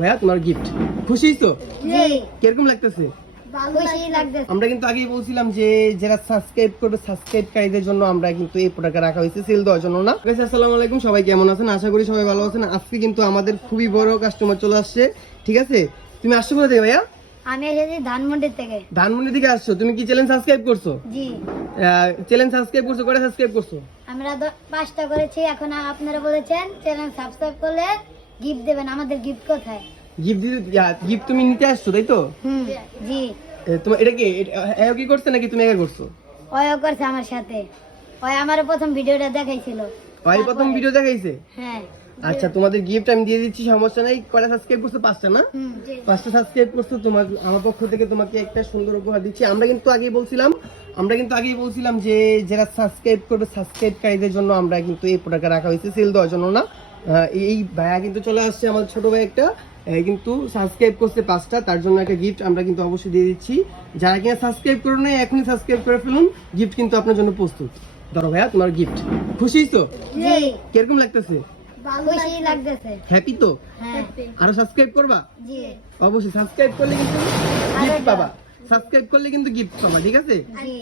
ভাইয়া তোমার গিফট খুশি তো? জি কিরকম লাগতেছে? খুশি লাগতেছে। আমরা কিন্তু আগেই বলছিলাম যে যারা সাবস্ক্রাইব করবে সাবস্ক্রাইবকারীদের জন্য আমরা কিন্তু এই প্রোডাক্ট রাখা হয়েছে সেল দেওয়ার জন্য না। গাইস আসসালামু আলাইকুম, সবাই কেমন আছেন? আশা করি সবাই ভালো আছেন। আজকে কিন্তু আমাদের খুবই বড় কাস্টমার চলে আসছে, ঠিক আছে? তুমি আসছো কোথা থেকে ভাইয়া? আমি এসেছি ধানমন্ডি থেকে। ধানমন্ডি থেকে আসছো। তুমি কি চ্যানেল সাবস্ক্রাইব করছো? জি চ্যানেল সাবস্ক্রাইব করছো? কয়টা সাবস্ক্রাইব করছো? আমরা 5টা করেছি। এখন আপনারা বলেছেন চ্যানেল সাবস্ক্রাইব করলে গিফট দেবেন। আমাদের গিফট কোথায়? গিফট তুমি নিতে আসছো তাই তো? জি তোমার এটা কি এও কি করছে নাকি তুমি একা করছো? ওয়ও করছে আমার সাথে। ওই আমার প্রথম ভিডিওটা দেখাইছিল। ভাই প্রথম ভিডিও দেখাইছে? হ্যাঁ আচ্ছা, তোমাদের গিফট আমি দিয়ে দিচ্ছি, সমস্যা নাই। কয়টা সাবস্ক্রাইব করছো? 5টা না? 5টা সাবস্ক্রাইব করছো। তোমার আমার পক্ষ থেকে তোমাকে একটা সুন্দর উপহার দিচ্ছি। আমরা কিন্তু আগেই বলছিলাম যে যারা সাবস্ক্রাইব করবে সাবস্ক্রাইবকারীদের জন্য আমরা কিন্তু এই প্রোডাক্ট রাখা হয়েছে সেল দেওয়ার জন্য না। এই ভাইয়া কিন্তু চলে আসছে, আমার ছোট ভাই একটা কিন্তু সাবস্ক্রাইব করছে 5টা, তার জন্য একটা গিফট আমরা কিন্তু অবশ্যই দিয়ে দিচ্ছি। যারা কিনা সাবস্ক্রাইব করো না এখনই সাবস্ক্রাইব করে ফেলুন, গিফট কিন্তু আপনার জন্য প্রস্তুত। ধরো ভাইয়া তোমার গিফট খুশি তো? জি কিরকম লাগতেছে? খুশি লাগতেছে। হ্যাপি তো? হ্যাঁ আরো সাবস্ক্রাইব করবা? জি অবশ্যই সাবস্ক্রাইব করলে কিন্তু গিফট পাবা। সাবস্ক্রাইব করলে কিন্তু গিফট পাবা, ঠিক আছে? জি